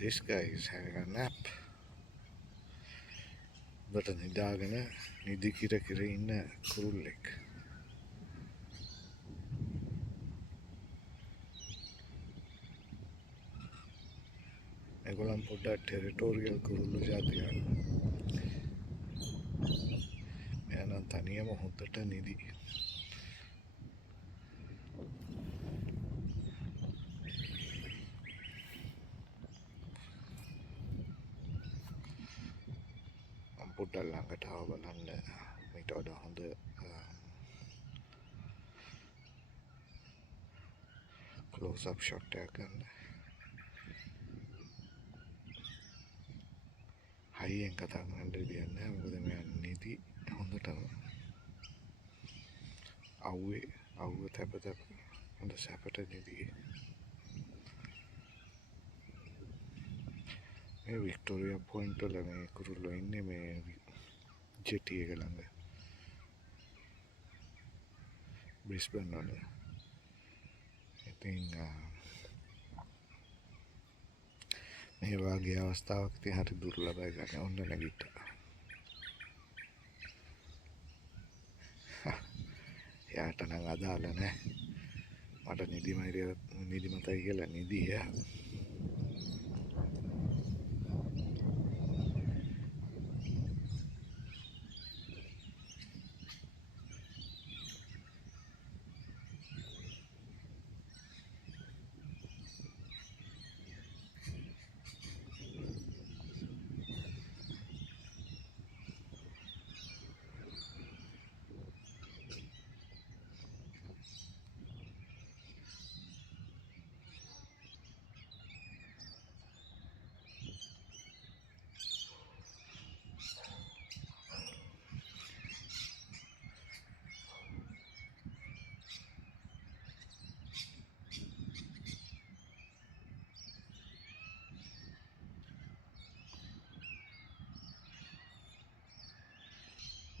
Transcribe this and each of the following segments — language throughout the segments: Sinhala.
This guy is having a nap. But නිදාගෙන නිදි කිර කිර ඉන්න කුරුල්ලෙක්. ඒගොල්ලන් පොඩ්ඩක් ටෙරිටෝරියල් කුරුල්ලු ජාතියක්. එයානම් තනියම හොඳට නිදි. මම පොඩ්ඩක් ළඟට ආව බලන්න මීට වඩා හොඳ close up shot එකක් ගන්න. හයියෙන් කතා කරන්න දෙයක් නැහැ. මොකද මෙයා නිදි හොඳටම. අවුව තැප හොඳ සැපට නිදි. මේ වික්ටෝරියා පොයින්ට් වල මේ කුරුල්ලෝ ඉන්නේ මේ ජෙටි එක ළඟ. බ්‍රිස්බන් වල. ඉතින් මේ වගේ අවස්ථාවක් තිය හරි දුර්ලභයි ගන්න. ඔන්න නැගිට්ටා. යාට නම් අදාළ නැහැ. මට නිදිමතයි කියලා නිදිය.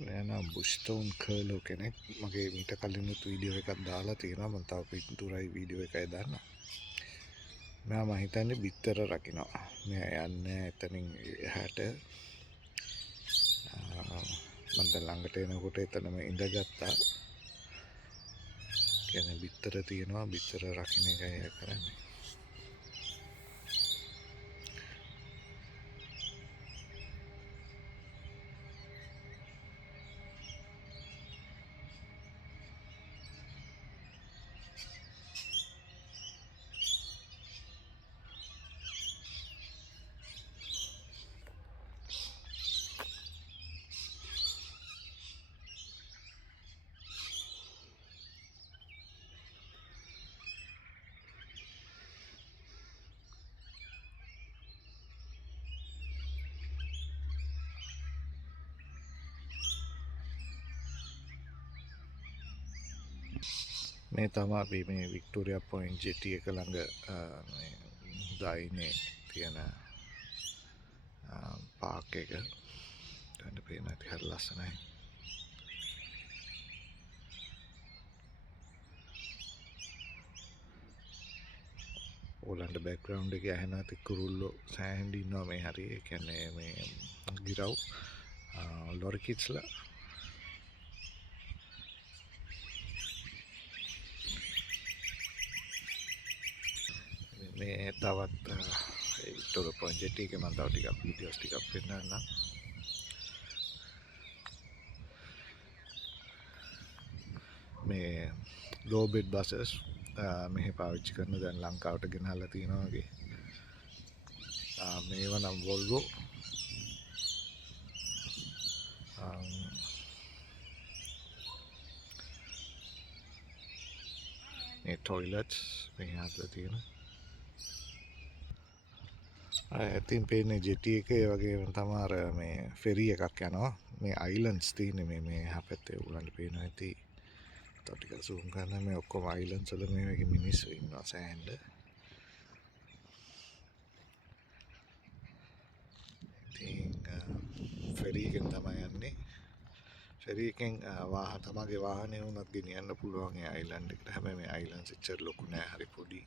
නෑනම් බුෂ්ටෝන් කර්ලෝ කෙනෙක් මගේ මීට කලිනුත් වීඩියෝ එකක් දාලා තියෙනවා. මම තව පිටුරයි වීඩියෝ එකයි දාන්න. මෙයා මම හිතන්නේ බිත්තර රකින්නවා. මෙයා යන්නේ එතනින් එහාට. මම දැන් ළඟට එනකොට එතනම ඉඳගත්තා. කියන්නේ බිත්තර තියෙනවා. බිත්තර රකින්න එකයි කරන්නේ. මේ තමයි අපි මේ වික්ටෝරියා පොයින්ට් ජෙටි එක ළඟ මේ දායිනේ තියෙන පාක් එක. දැන් පේන ඇති හරි ලස්සනයි. ඕලන්ඩ බෑග්ග්‍රවුන්ඩ් එකේ ඇහෙන ඇති කුරුල්ලෝ සෑහෙන්න ඉන්නවා මේ හරිය. ඒ කියන්නේ මේ ගිරව් ලොරිකිඩ්ස්ලා මේ තවත් වික්ටෝරියා පොයින්ට් ජෙටි එකේ මම තව ටිකක් වීඩියෝස් ටිකක් පෙන්නන්නම්. මේ low bed buses මෙහි පාවිච්චි කරන දැන් ලංකාවට ගෙනල්ලා තියෙනවා වගේ. මේව නම් Volvo. මේ toilets මේ හදලා තියෙනවා. ඉතින් පේන්නේ ජෙටි එකේ වගේම තමයි අර මේ ෆෙරි එකක් යනවා. මේ අයිලන්ඩ්ස් තියෙන්නේ මේ එහා පැත්තේ උගලන්ට පේනවා ඇති. තව ටිකක් zoom කරන්න මේ ඔක්කොම අයිලන්ඩ්ස් වල මේ වගේ මිනිස්සු ඉන්නවා සෑහෙන්න. ඉතින් ෆෙරි එකෙන් තමයි යන්නේ. ෆෙරි එකෙන් තමගේ වාහනේ වුණත් ගෙනියන්න පුළුවන් ඒ අයිලන්ඩ් එකට. හැබැයි මේ අයිලන්ඩ්ස් එච්චර ලොකු නෑ, හරි පොඩි.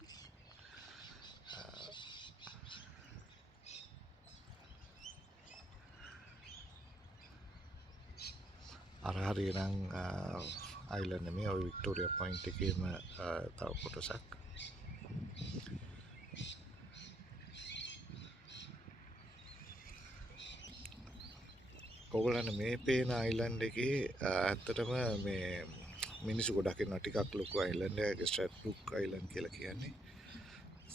අර හරියනම් අයිලන්ඩ් නෙමෙයි ඔය වික්ටෝරියා පොයින්ට් එකේම තව කොටසක්. ඔයගොල්ලන්ට මේ පේන අයිලන්ඩ් එකේ ඇත්තටම මේ මිනිස්සු ගොඩක් ඉන්නවා. ටිකක් ලොකු අයිලන්ඩ් එකක් ස්ට්‍රැට්බුක් අයිලන්ඩ් කියලා කියන්නේ.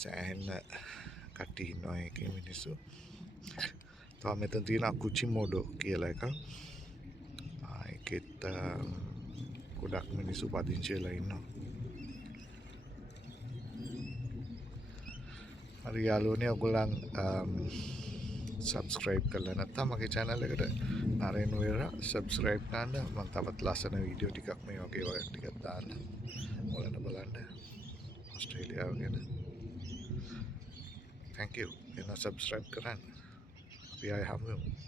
සෑහෙන කට්ටිය ඉන්නවා ඒකේ මිනිස්සු. තව මෙතන තියෙනවා කුචිමෝඩෝ කියලා එකක්. ඒකෙත් ගොඩක් මිනිස්සු පදිංචි වෙලා ඉන්නවා. හරි යාළුවනේ ඔයගොල්ලන් සබස්ක්‍රයිබ් කරලා නැත්නම් මගේ channel එකට නරේන් වේරා සබස්ක්‍රයිබ් කරන්න. මම තවත් ලස්සන වීඩියෝ ටිකක් මේ වගේ ටිකක් දාන්න. ඔයාලට බලන්න ඕස්ට්‍රේලියාව ගැන. thank you. එන සබස්ක්‍රයිබ් කරන්න. අපි ආයෙ හමු වෙමු.